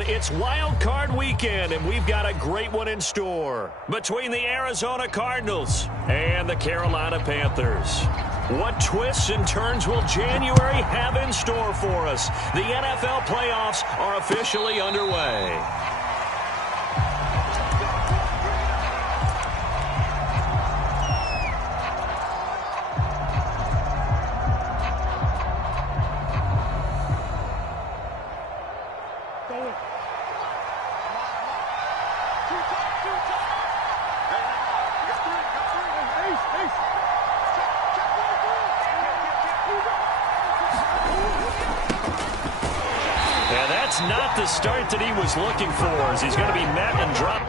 ahead. It's Wild Card Weekend, and we've got a great one in store between the Arizona Cardinals and the Carolina Panthers. What twists and turns will January have in store for us? The NFL playoffs are officially underway. Not the start that he was looking for, as he's going to be met and dropped.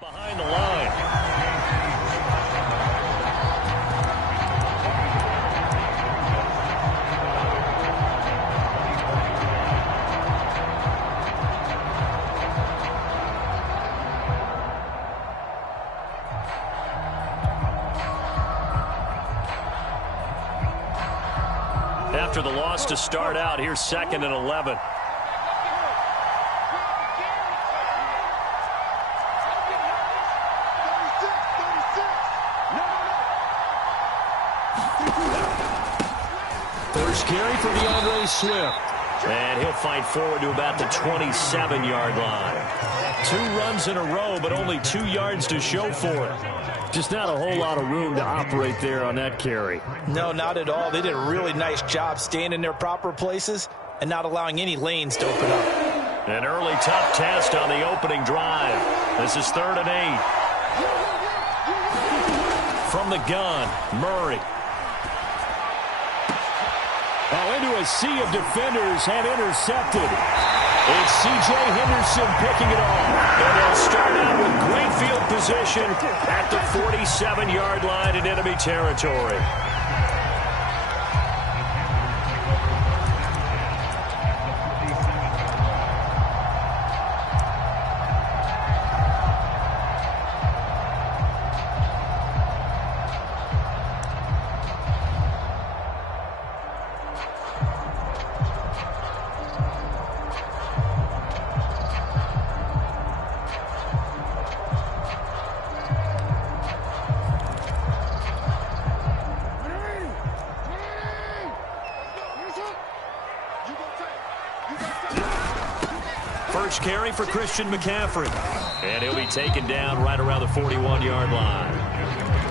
Behind the line. After the loss to start out, here's 2nd and 11. First carry for DeAndre Swift. And he'll fight forward to about the 27-yard line. 2 runs in a row, but only 2 yards to show for it. Just not a whole lot of room to operate there on that carry. No, not at all. They did a really nice job staying in their proper places and not allowing any lanes to open up. An early tough test on the opening drive. This is 3rd and 8. From the gun, Murray. Into a sea of defenders and intercepted. It's C.J. Henderson picking it off. And they'll start out with great field position at the 47-yard line in enemy territory. First carry for Christian McCaffrey. And he'll be taken down right around the 41-yard line.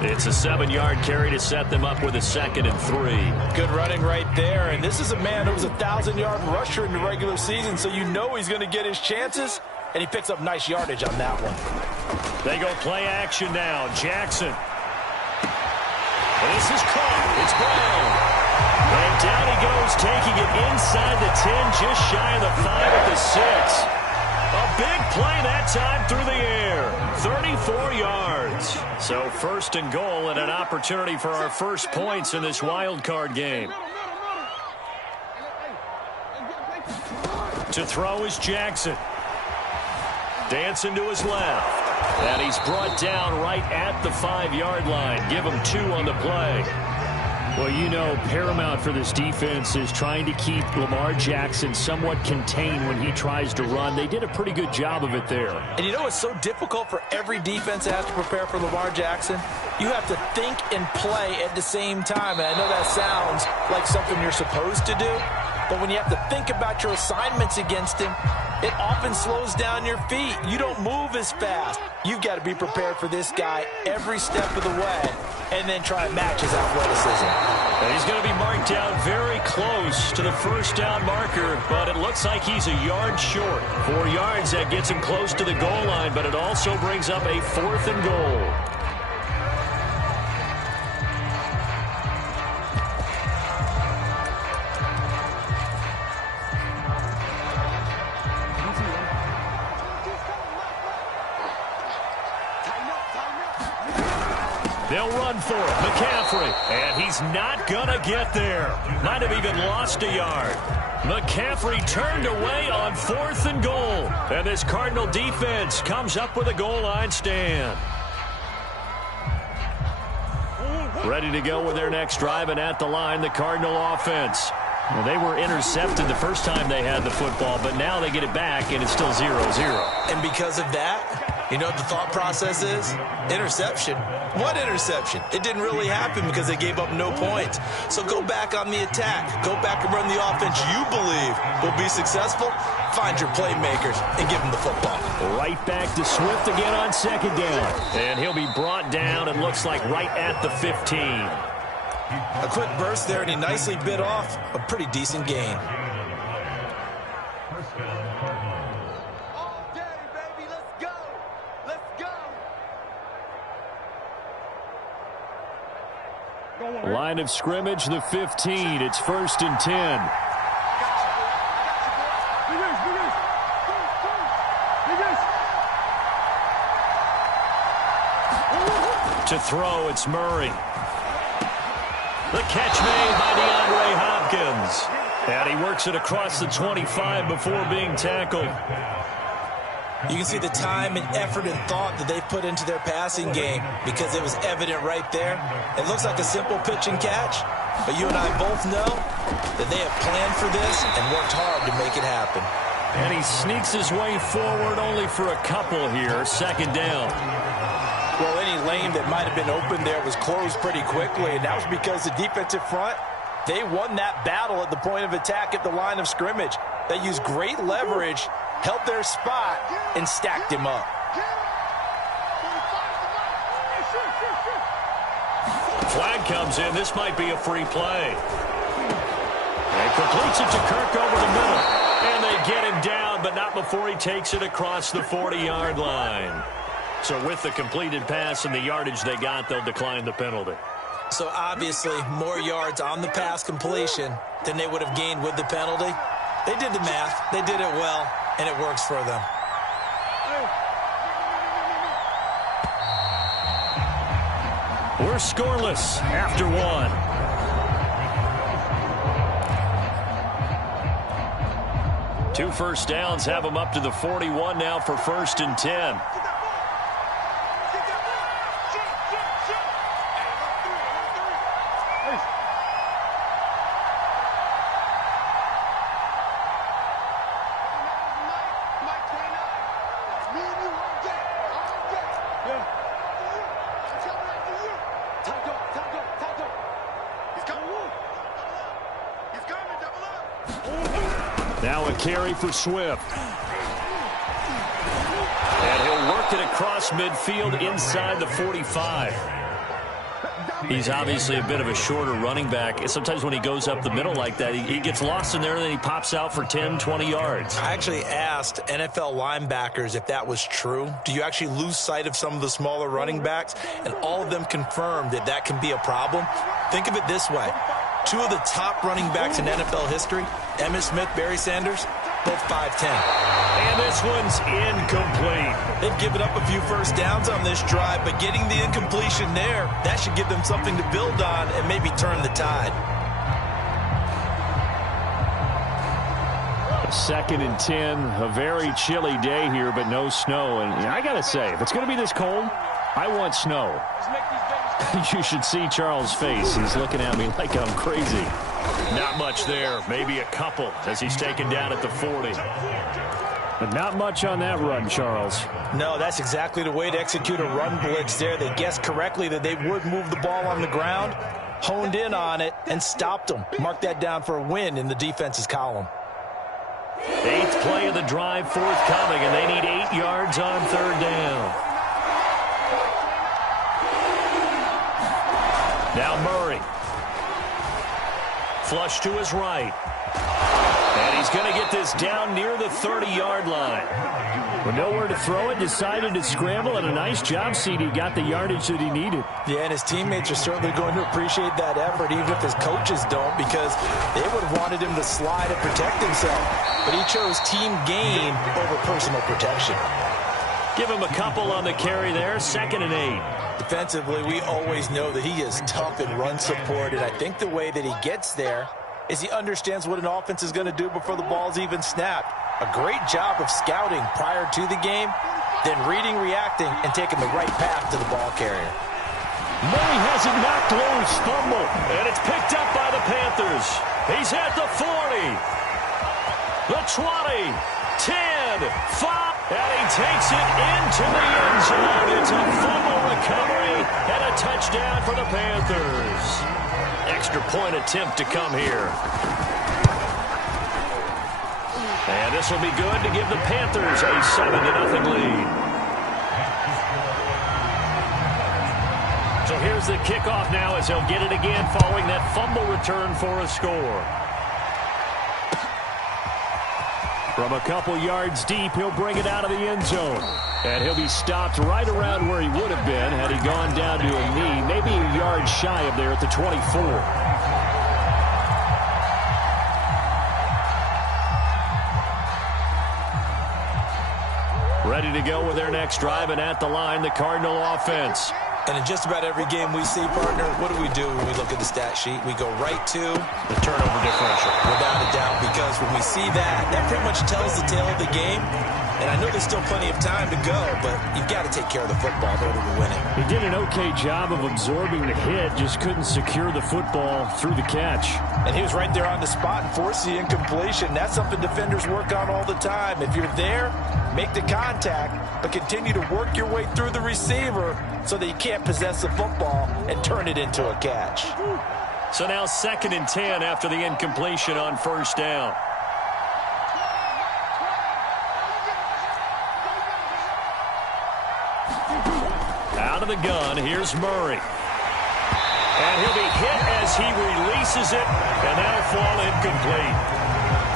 It's a 7-yard carry to set them up with a 2nd and 3. Good running right there. And this is a man who was a 1,000-yard rusher in the regular season, so you know he's going to get his chances. And he picks up nice yardage on that one. They go play action now. Jackson. And this is caught. It's Brown. And down he goes, taking it inside the 10, just shy of the 5 at the 6. A big play that time through the air. 34 yards. So 1st and goal and an opportunity for our first points in this wild card game. To throw is Jackson. Dancing to his left. And he's brought down right at the 5-yard line. Give him 2 on the play. Well, you know, paramount for this defense is trying to keep Lamar Jackson somewhat contained when he tries to run. They did a pretty good job of it there. And you know it's so difficult for every defense that has to prepare for Lamar Jackson? You have to think and play at the same time. And I know that sounds like something you're supposed to do, But when you have to think about your assignments against him, it often slows down your feet. You don't move as fast. You've got to be prepared for this guy every step of the way and then try and match his athleticism. And he's going to be marked down very close to the first down marker, but it looks like he's a yard short. 4 yards, that gets him close to the goal line, but it also brings up a 4th and goal. They'll run for it. McCaffrey. And he's not going to get there. Might have even lost a yard. McCaffrey turned away on 4th and goal. And this Cardinal defense comes up with a goal line stand. Ready to go with their next drive, and at the line, the Cardinal offense. Well, they were intercepted the first time they had the football, but now they get it back, and it's still 0-0. And because of that, you know what the thought process is? Interception. What interception? It didn't really happen because they gave up no points. So go back on the attack. Go back and run the offense you believe will be successful. Find your playmakers and give them the football. Right back to Swift again on 2nd down. And he'll be brought down, it looks like, right at the 15. A quick burst there, and he nicely bit off a pretty decent gain. All day, baby. Let's go. Let's go. Line of scrimmage, the 15. It's 1st and 10. To throw, it's Murray. The catch made by DeAndre Hopkins. And he works it across the 25 before being tackled. You can see the time and effort and thought that they put into their passing game because it was evident right there. It looks like a simple pitch and catch, but you and I both know that they have planned for this and worked hard to make it happen. And he sneaks his way forward only for a couple here. 2nd down. Well, any lane that might have been open there was closed pretty quickly, and that was because the defensive front, they won that battle at the point of attack at the line of scrimmage. They used great leverage, held their spot, and stacked him up. Flag comes in. This might be a free play. And completes it to Kirk over the middle. And they get him down, but not before he takes it across the 40-yard line. So with the completed pass and the yardage they got, they'll decline the penalty. So obviously more yards on the pass completion than they would have gained with the penalty. They did the math. They did it well, and it works for them. We're scoreless after 1. 2 first downs have them up to the 41 now for 1st and 10. Now a carry for Swift. And he'll work it across midfield inside the 45. He's obviously a bit of a shorter running back. Sometimes when he goes up the middle like that, he gets lost in there, and then he pops out for 10, 20 yards. I actually asked NFL linebackers if that was true. Do you actually lose sight of some of the smaller running backs? And all of them confirmed that that can be a problem. Think of it this way. 2 of the top running backs in NFL history, Emmitt Smith, Barry Sanders, both 5'10". And this one's incomplete. They've given up a few first downs on this drive, but getting the incompletion there, that should give them something to build on and maybe turn the tide. 2nd and 10, a very chilly day here, but no snow. And I got to say, if it's going to be this cold, I want snow. You should see Charles' face. He's looking at me like I'm crazy. Not much there. Maybe a couple as he's taken down at the 40. But not much on that run, Charles. No, that's exactly the way to execute a run blitz there. They guessed correctly that they would move the ball on the ground. honed in on it, and stopped them. Mark that down for a win in the defense's column. 8th play of the drive forthcoming, and they need 8 yards on 3rd down. Now Murray. Flush to his right. And he's going to get this down near the 30-yard line. With nowhere to throw it, decided to scramble, and a nice job, CD. Got the yardage that he needed. Yeah, and his teammates are certainly going to appreciate that effort, even if his coaches don't, because they would have wanted him to slide and protect himself. But he chose team gain over personal protection. Give him a couple on the carry there, 2nd and 8. Defensively, we always know that he is tough in run support, and I think the way that he gets there is he understands what an offense is going to do before the ball's even snapped. A great job of scouting prior to the game, then reading, reacting, and taking the right path to the ball carrier. Murray has it knocked loose, fumble, and it's picked up by the Panthers. He's at the 40, the 20, 10, 5. And he takes it into the end zone. It's a fumble recovery and a touchdown for the Panthers. Extra point attempt to come here. And this will be good to give the Panthers a 7-0 lead. So here's the kickoff now as he'll get it again following that fumble return for a score. From a couple yards deep, he'll bring it out of the end zone. And he'll be stopped right around where he would have been had he gone down to a knee, maybe a yard shy of there at the 24. Ready to go with their next drive, and at the line, the Cardinal offense. And in just about every game we see, partner, what do we do when we look at the stat sheet? We go right to the turnover differential. Without a doubt, because when we see that, that pretty much tells the tale of the game. And I know there's still plenty of time to go, but you've got to take care of the football in order to win it. He did an okay job of absorbing the hit, just couldn't secure the football through the catch. And he was right there on the spot and forced the incompletion. That's something defenders work on all the time. If you're there, make the contact, but continue to work your way through the receiver so that you can't possess the football and turn it into a catch. So now 2nd and 10 after the incompletion on 1st down. Out of the gun, here's Murray. And he'll be hit as he releases it, and that'll fall incomplete.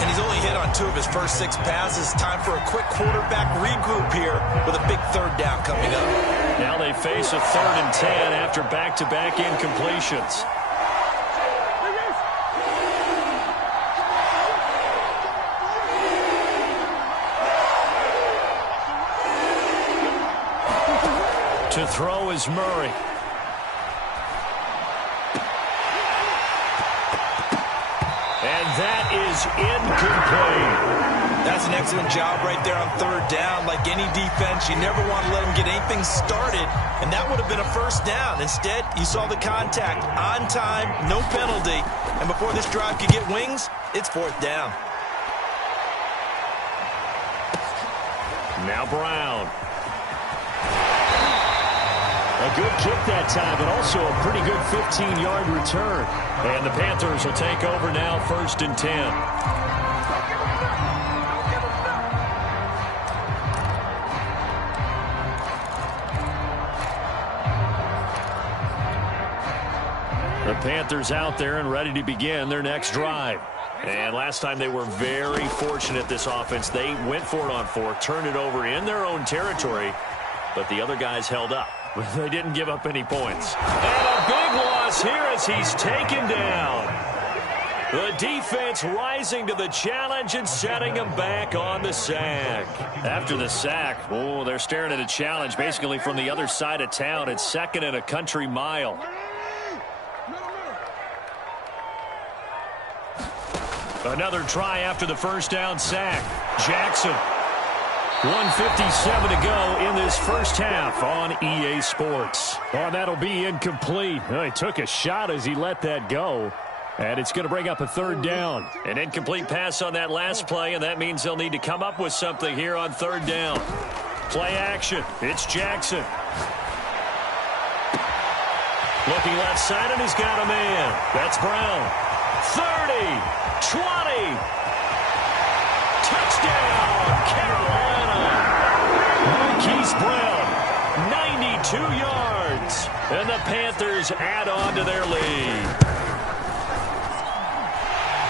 And he's only hit on 2 of his first 6 passes. Time for a quick quarterback regroup here with a big 3rd down coming up. Now they face a 3rd and 10 after back-to-back incompletions. To throw is Murray. And that is incomplete. That's an excellent job right there on 3rd down. Like any defense, you never want to let them get anything started, and that would have been a 1st down. Instead, you saw the contact on time, no penalty, and before this drive could get wings, it's 4th down. Now Brown. A good kick that time, but also a pretty good 15-yard return. And the Panthers will take over now, 1st and 10. The Panthers out there and ready to begin their next drive. And last time they were very fortunate, this offense. They went for it on 4th, turned it over in their own territory, but the other guys held up. They didn't give up any points. And a big loss here as he's taken down. The defense rising to the challenge and setting him back on the sack. After the sack, oh, they're staring at a challenge basically from the other side of town. It's 2nd and a country mile. Another try after the 1st down sack. Jackson. 1:57 to go in this first half on EA Sports. Oh, that'll be incomplete. Oh, he took a shot as he let that go. And it's going to bring up a 3rd down. An incomplete pass on that last play, and that means they'll need to come up with something here on 3rd down. Play action. It's Jackson. Looking left side, and he's got a man. That's Brown. 30, 20. Touchdown, Carolina. Marquise Brown, 92 yards. And the Panthers add on to their lead.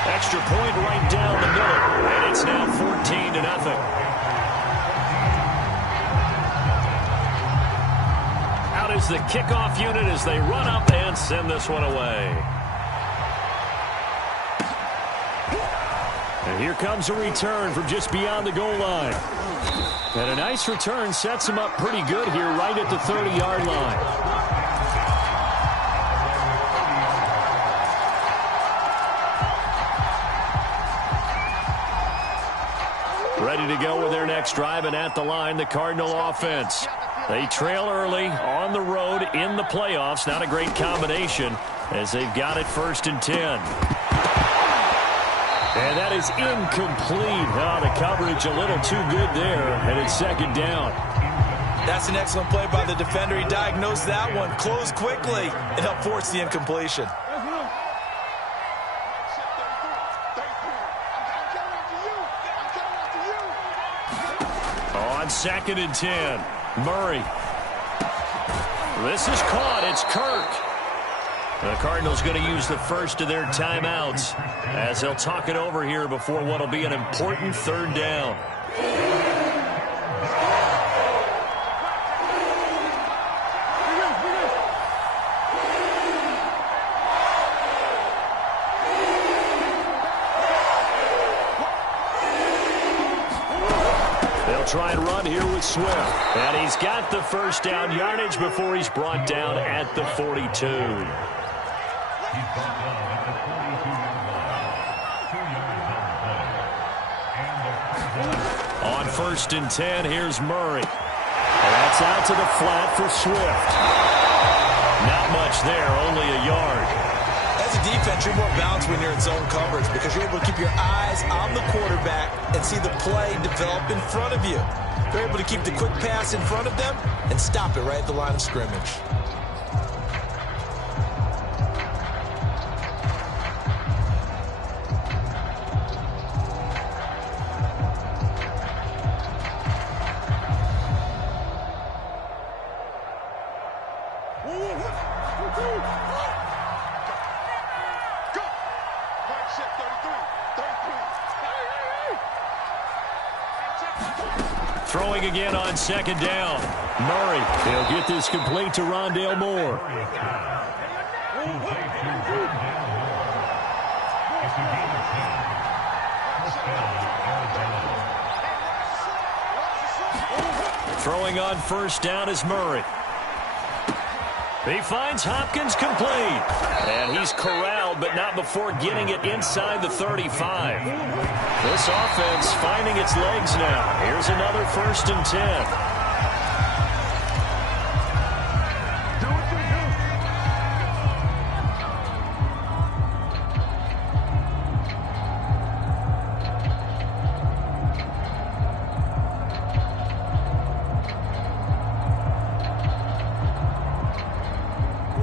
Extra point right down the middle, and it's now 14-0. Out is the kickoff unit as they run up and send this one away. And here comes a return from just beyond the goal line. And a nice return sets him up pretty good here right at the 30-yard line. Ready to go with their next drive, and at the line, the Cardinal offense. They trail early on the road in the playoffs. Not a great combination as they've got it 1st and 10. And that is incomplete. Oh, the coverage a little too good there, and it's 2nd down. That's an excellent play by the defender. He diagnosed that one, closed quickly, and helped force the incompletion. On 2nd and 10, Murray. This is caught. It's Kirk. The Cardinals going to use the first of their timeouts as they'll talk it over here before what will be an important 3rd down. Try and run here with Swift. And he's got the 1st down yardage before he's brought down at the 42. On 1st and 10, here's Murray. And that's out to the flat for Swift. Not much there, only a yard. As a defense, you're more balanced when you're in zone coverage because you're able to keep your eyes on the quarterback and see the play develop in front of you. You're able to keep the quick pass in front of them and stop it right at the line of scrimmage. Throwing again on 2nd down. Murray, he'll get this complete to Rondale Moore. Throwing on 1st down is Murray. He finds Hopkins complete. And he's corralled, but not before getting it inside the 35. This offense finding its legs now. Here's another 1st and 10.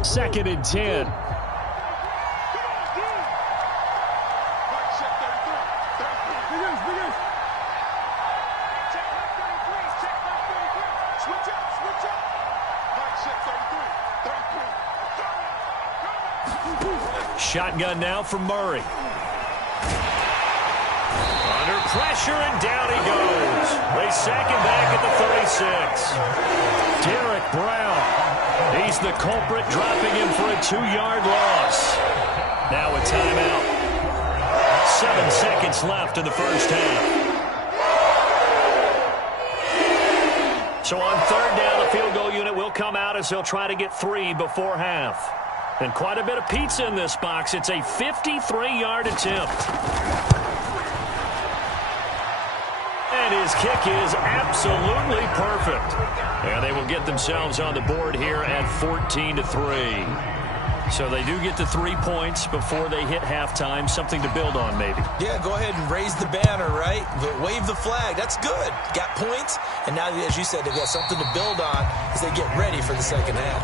Second and 10. Shotgun now from Murray. Under pressure, and down he goes. They sack him back at the 36. Derek Brown. He's the culprit, dropping him for a 2-yard loss. Now a timeout. 7 seconds left in the 1st half. So on 3rd down, the field goal unit will come out as they'll try to get 3 before half. And quite a bit of pizza in this box. It's a 53-yard attempt. And his kick is absolutely perfect. And they will get themselves on the board here at 14-3. So they do get the 3 points before they hit halftime. Something to build on, maybe. Yeah, go ahead and raise the banner, right? Wave the flag. That's good. Got points. And now, as you said, they've got something to build on as they get ready for the 2nd half.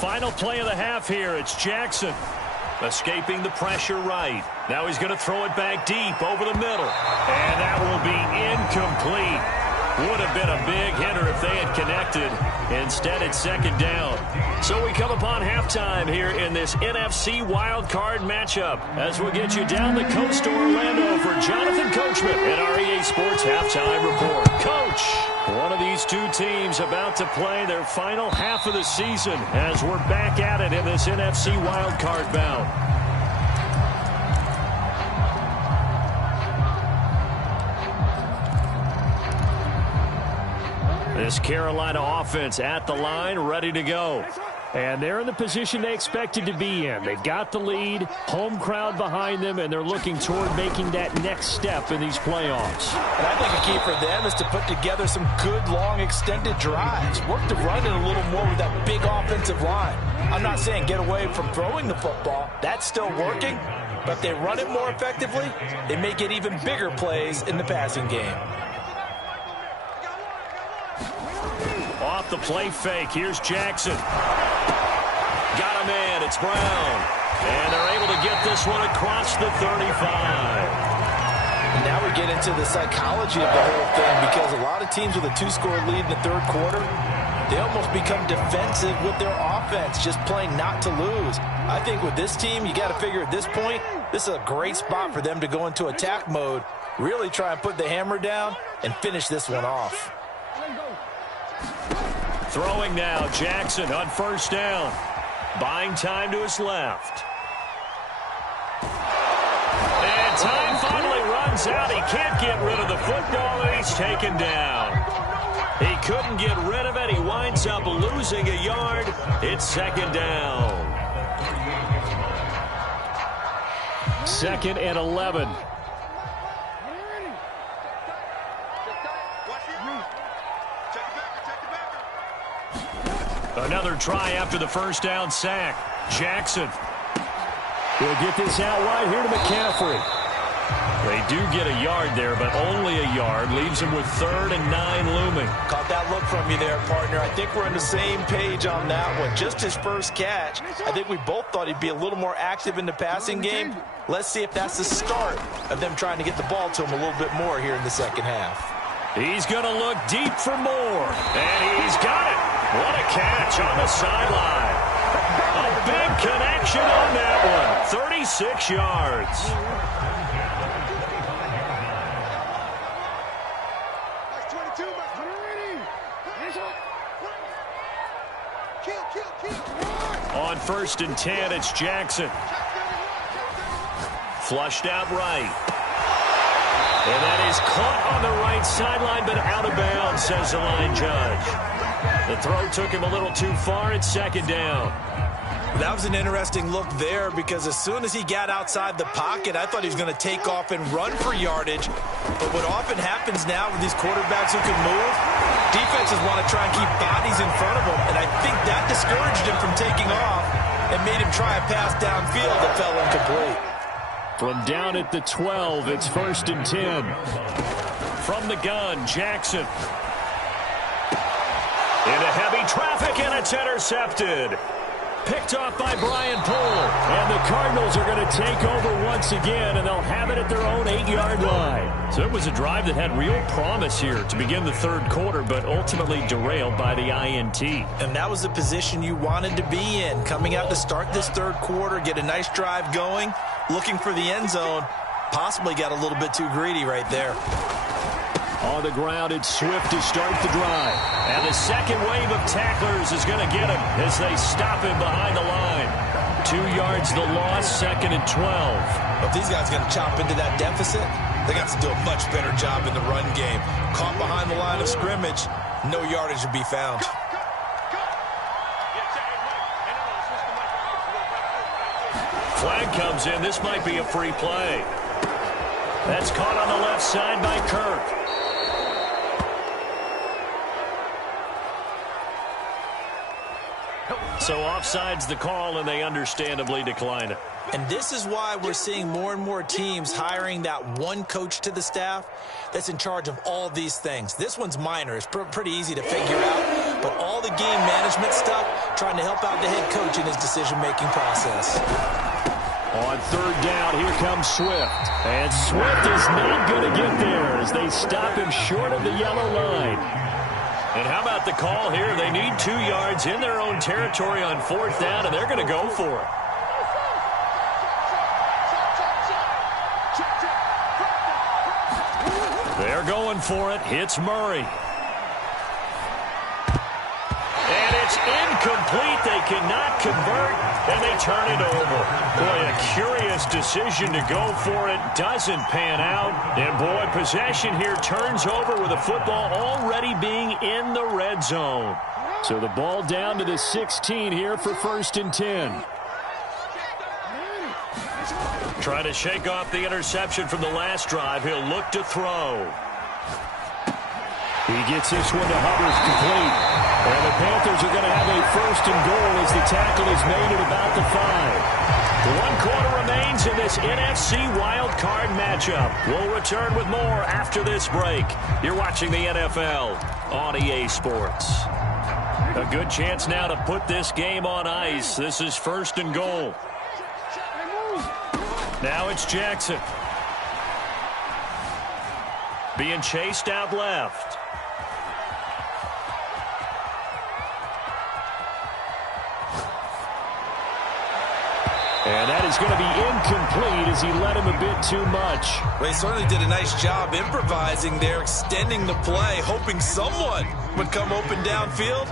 Final play of the half here. It's Jackson. Escaping the pressure right. Now he's going to throw it back deep over the middle. And that will be incomplete. Would have been a big hitter if they had connected. Instead, it's second down. So we come upon halftime here in this NFC wildcard matchup as we'll get you down the coast to Orlando for Jonathan Coachman and our EA Sports Halftime Report. Coach, one of these two teams about to play their final half of the season as we're back at it in this NFC wildcard bout. This Carolina offense at the line, ready to go. And they're in the position they expected to be in. They've got the lead, home crowd behind them, and they're looking toward making that next step in these playoffs. And I think a key for them is to put together some good, long, extended drives. Work the run in a little more with that big offensive line. I'm not saying get away from throwing the football. That's still working. But if they run it more effectively, they may get even bigger plays in the passing game. Off the play fake. Here's Jackson. Got a man. It's Brown. And they're able to get this one across the 35. And now we get into the psychology of the whole thing because a lot of teams with a two-score lead in the third quarter, they almost become defensive with their offense, just playing not to lose. I think with this team, you got to figure at this point, this is a great spot for them to go into attack mode, really try and put the hammer down and finish this one off. Throwing now, Jackson on first down. Buying time to his left. And time finally runs out. He can't get rid of the football, and he's taken down. He couldn't get rid of it. He winds up losing a yard. It's second down. 2nd and 11. Another try after the first down sack. Jackson. We'll get this out wide here to McCaffrey. They do get a yard there, but only a yard. Leaves them with 3rd and 9 looming. Caught that look from you there, partner. I think we're on the same page on that one. Just his first catch. I think we both thought he'd be a little more active in the passing game. Let's see if that's the start of them trying to get the ball to him a little bit more here in the second half. He's going to look deep for more. And he's got it. What a catch on the sideline. A big connection on that one. 36 yards. On 1st and 10, it's Jackson. Flushed out right. And that is caught on the right sideline, but out of bounds, says the line judge. The throw took him a little too far. It's second down. That was an interesting look there because as soon as he got outside the pocket, I thought he was going to take off and run for yardage. But what often happens now with these quarterbacks who can move, defenses want to try and keep bodies in front of them, and I think that discouraged him from taking off and made him try a pass downfield that fell incomplete. From down at the 12, it's 1st and 10. From the gun, Jackson. Into heavy traffic, and it's intercepted. Picked off by Brian Poole. And the Cardinals are going to take over once again, and they'll have it at their own 8-yard line. So it was a drive that had real promise here to begin the third quarter, but ultimately derailed by the INT. And that was the position you wanted to be in. Coming out to start this third quarter, get a nice drive going, looking for the end zone. Possibly got a little bit too greedy right there. On the ground, it's Swift to start the drive. And the second wave of tacklers is going to get him as they stop him behind the line. 2 yards the loss, 2nd and 12. If these guys are going to chop into that deficit, they got to do a much better job in the run game. Caught behind the line of scrimmage, no yardage to be found. Flag comes in. This might be a free play. That's caught on the left side by Kirk. So offside's the call, and they understandably decline it. And this is why we're seeing more and more teams hiring that one coach to the staff that's in charge of all these things. This one's minor. It's pretty easy to figure out. but all the game management stuff trying to help out the head coach in his decision-making process. On third down, here comes Swift. And Swift is not going to get there as they stop him short of the yellow line. And how about the call here? They need 2 yards in their own territory on fourth down, and they're going to go for it. They're going for it. Hits Murray. And it's incomplete. They cannot convert, and they turn it over. Boy, a curious decision to go for it. Doesn't pan out. And, boy, possession here turns over with the football already being in the red zone. So the ball down to the 16 here for 1st and 10. Trying to shake off the interception from the last drive. He'll look to throw. He gets this one to Hubbard complete. And the Panthers are going to have a 1st and goal as the tackle is made at about the 5. 1 quarter remains in this NFC wild card matchup. We'll return with more after this break. You're watching the NFL on EA Sports. A good chance now to put this game on ice. This is 1st and goal. Now it's Jackson. Being chased out left. And that is going to be incomplete as he led him a bit too much. Well, he certainly did a nice job improvising there, extending the play, hoping someone would come open downfield,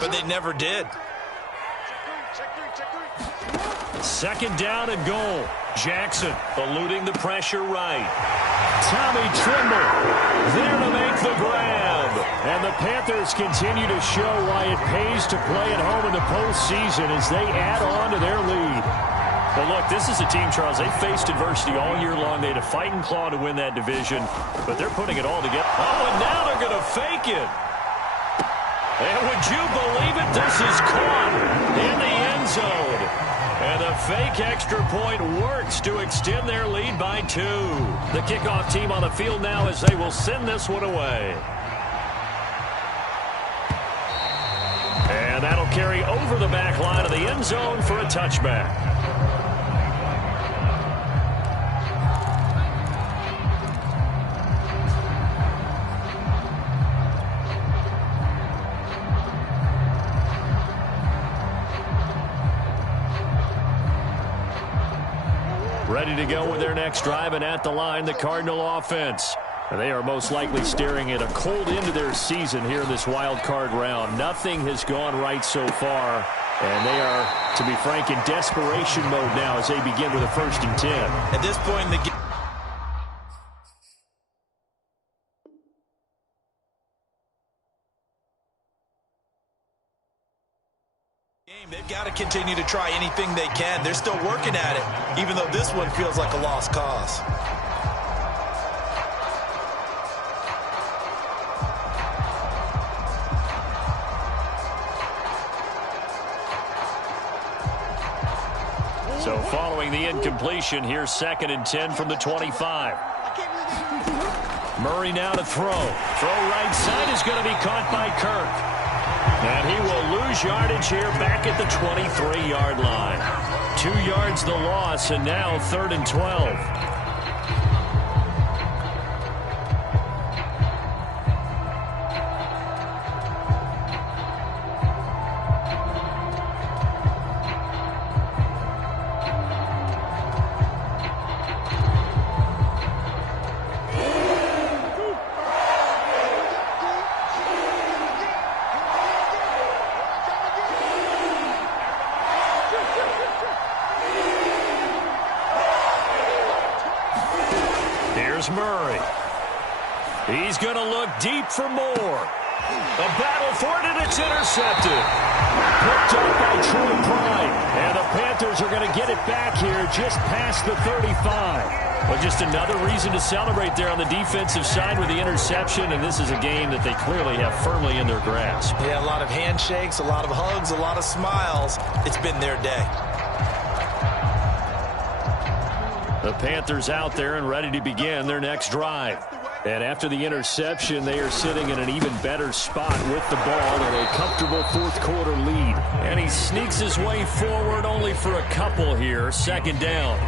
but they never did. 2nd down and goal. Jackson eluding the pressure right. Tommy Trimble there to make the grab. And the Panthers continue to show why it pays to play at home in the postseason as they add on to their lead. Well, look, this is a team, Charles, they faced adversity all year long. They had to fight and claw to win that division, but they're putting it all together. Oh, and now they're going to fake it. And would you believe it? This is caught in the end zone. And the fake extra point works to extend their lead by 2. The kickoff team on the field now as they will send this one away. And that'll carry over the back line of the end zone for a touchback. Ready to go with their next drive, and at the line, the Cardinal offense. And they are most likely staring at a cold end to their season here in this wild card round. Nothing has gone right so far, and they are, to be frank, in desperation mode now as they begin with a 1st and 10. At this point in the game, they've got to continue to try anything they can. They're still working at it, even though this one feels like a lost cause. So following the incompletion, here's 2nd and 10 from the 25. Murray now to throw. Throw right side is going to be caught by Kirk. And he will lose yardage here back at the 23-yard line. 2 yards the loss, and now 3rd and 12. Murray. He's going to look deep for more. A battle for it, and it's intercepted. Picked up by Troy Pride. And the Panthers are going to get it back here just past the 35. Well, just another reason to celebrate there on the defensive side with the interception, and this is a game that they clearly have firmly in their grasp. Yeah, a lot of handshakes, a lot of hugs, a lot of smiles. It's been their day. The Panthers out there and ready to begin their next drive. And after the interception, they are sitting in an even better spot with the ball and a comfortable fourth quarter lead. And he sneaks his way forward only for a couple here. Second down.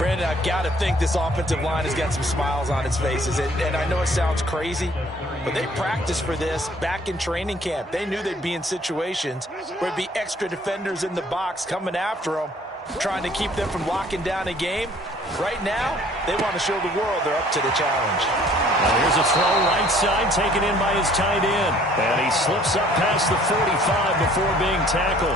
Brandon, I've got to think this offensive line has got some smiles on its faces. And I know it sounds crazy, but they practiced for this back in training camp. They knew they'd be in situations where there'd be extra defenders in the box coming after them, trying to keep them from locking down a game. Right now, they want to show the world they're up to the challenge. Now here's a throw right side taken in by his tight end. And he slips up past the 45 before being tackled.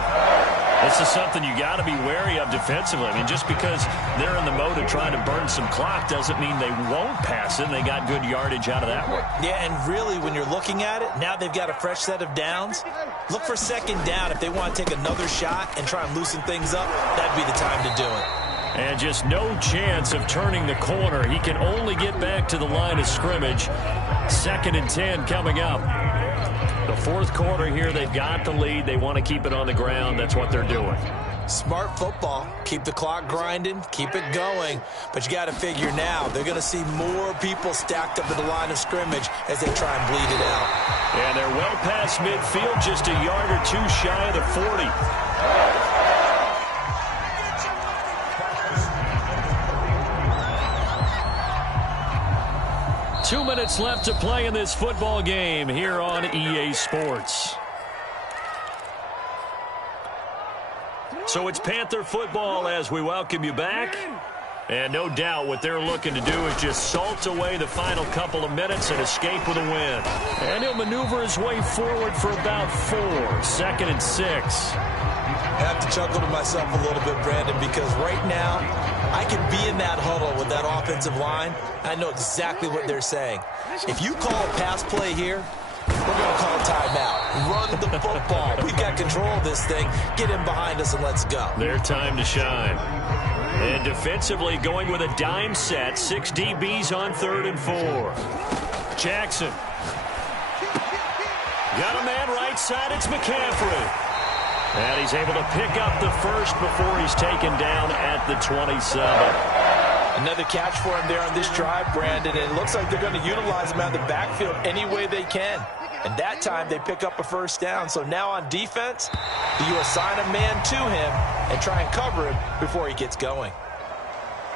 This is something you got to be wary of defensively. I mean, just because they're in the mode of trying to burn some clock doesn't mean they won't pass it. And they got good yardage out of that one. Yeah, and really, when you're looking at it, now they've got a fresh set of downs. Look for second down. If they want to take another shot and try and loosen things up, that'd be the time to do it. And just no chance of turning the corner. He can only get back to the line of scrimmage. 2nd and 10 coming up. The fourth quarter here, they've got the lead. They want to keep it on the ground. That's what they're doing. Smart football. Keep the clock grinding. Keep it going. But you got to figure now, they're going to see more people stacked up at the line of scrimmage as they try and bleed it out. And they're well past midfield, just a yard or two shy of the 40. 2 minutes left to play in this football game here on EA Sports. So it's Panther football as we welcome you back. And no doubt what they're looking to do is just salt away the final couple of minutes and escape with a win. And he'll maneuver his way forward for about 4. 2nd and 6. I have to chuckle to myself a little bit, Brandon, because right now I can be in that huddle with that offensive line. I know exactly what they're saying. If you call a pass play here, we're going to call timeout. Run the football. We've got control of this thing. Get in behind us and let's go. Their time to shine. And defensively going with a dime set. 6 DBs on 3rd and 4. Jackson. Got a man right side. It's McCaffrey. And he's able to pick up the first before he's taken down at the 27. Another catch for him there on this drive, Brandon. And it looks like they're going to utilize him out of the backfield any way they can. And that time they pick up a first down. So now on defense, do you assign a man to him and try and cover him before he gets going?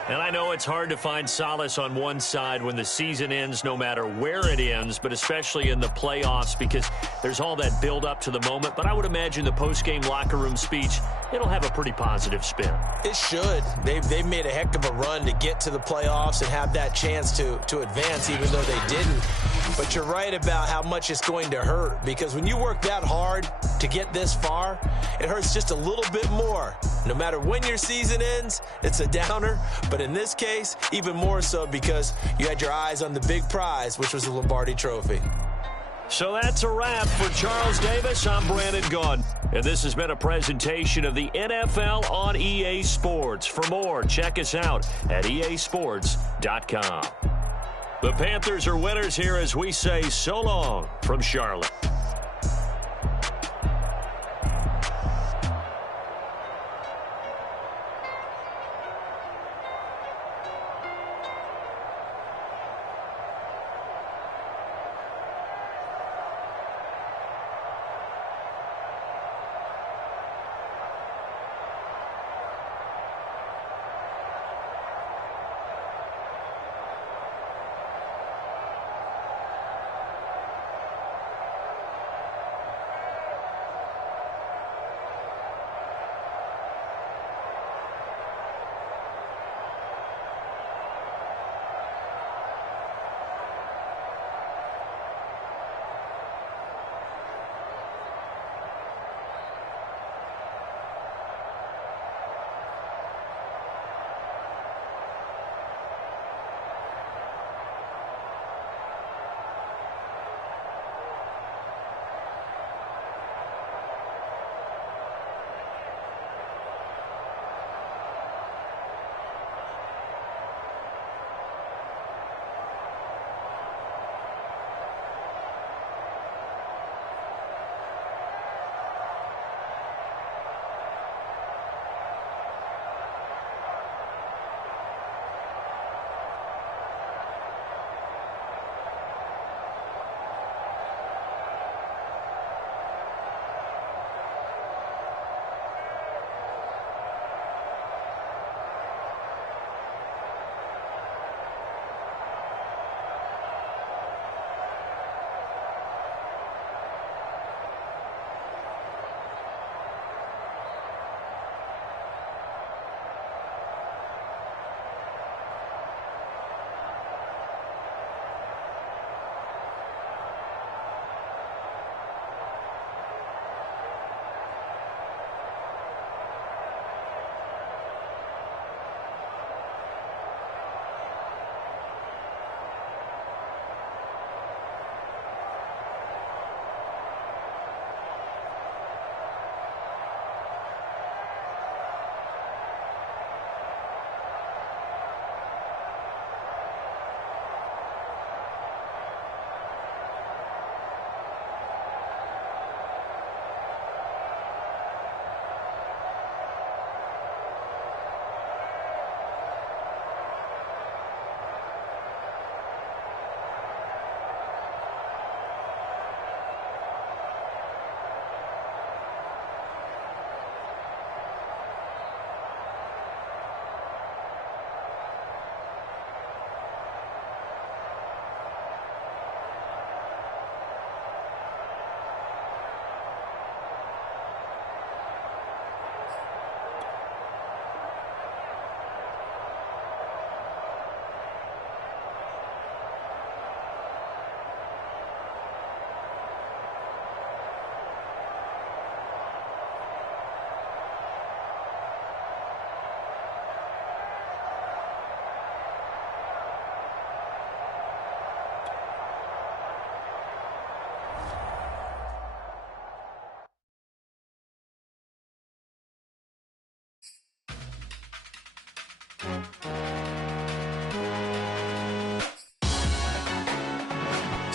And I know it's hard to find solace on one side when the season ends, no matter where it ends, but especially in the playoffs because there's all that build up to the moment. But I would imagine the post-game locker room speech, it'll have a pretty positive spin. It should. They've made a heck of a run to get to the playoffs and have that chance to advance, even though they didn't. But you're right about how much it's going to hurt because when you work that hard to get this far, it hurts just a little bit more. No matter when your season ends, it's a downer. But in this case, even more so because you had your eyes on the big prize, which was the Lombardi Trophy. So that's a wrap for Charles Davis. I'm Brandon Gaudin. And this has been a presentation of the NFL on EA Sports. For more, check us out at easports.com. The Panthers are winners here as we say so long from Charlotte.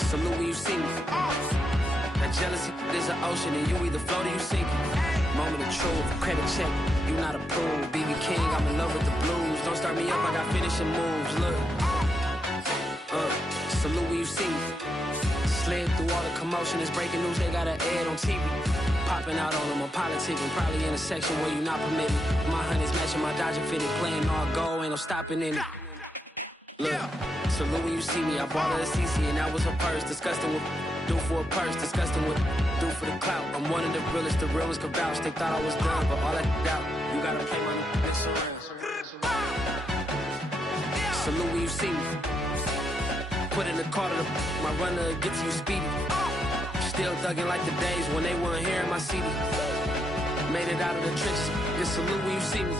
salute when you see me. That jealousy is an ocean, and you either float or you sink. Moment of truth, credit check, you not approved. BB King, I'm in love with the blues. Don't start me up, I got finishing moves. Look, salute when you see me. Slid through all the commotion, it's breaking news, they got an ad on TV. Popping out on them, I'm politicking, probably in a section where you not permitted. My honey's matching my Dodger fitted, playing all gold, ain't no stopping in it. Look, salute when you see me, I bought her a CC and that was her purse. Disgusting with do for a purse, disgusting with do for the clout. I'm one of the realest could vouch. They thought I was done, but all I doubt, you gotta play my next around. Salute when you see me. Put in the car to my runner, get to you speedy. Still thugging like the days when they weren't here in my CD. Made it out of the trenches. Just salute when you see me.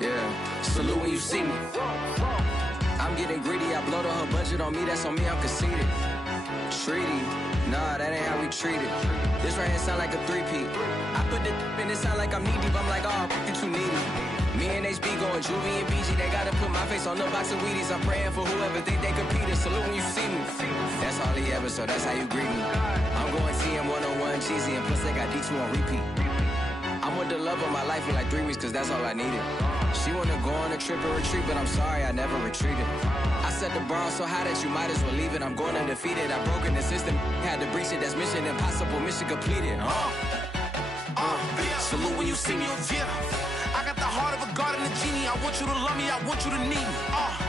Yeah, salute when you see me. I'm getting greedy, I blow the whole budget on me, that's on me, I'm conceited. Treaty, nah, that ain't how we treat it. This right here sound like a three-peat. I put the in, it sound like I'm knee-deep, I'm like, oh, you too needy. Me and HB going Juvie and BG, they gotta put my face on the box of Wheaties. I'm praying for whoever think they competed. Salute when you see me. That's all he ever, so that's how you greet me. I'm going TM 101 cheesy, and plus they got D2 on repeat. I'm with the love of my life for like 3 weeks, cause that's all I needed. She wanna go on a trip and retreat, but I'm sorry, I never retreated. I set the bar so high that you might as well leave it. I'm going undefeated, I broken the system, had to breach it, that's mission impossible, mission completed. Salute when you see me, yeah. I got the heart of a god and a genie. I want you to love me, I want you to need me.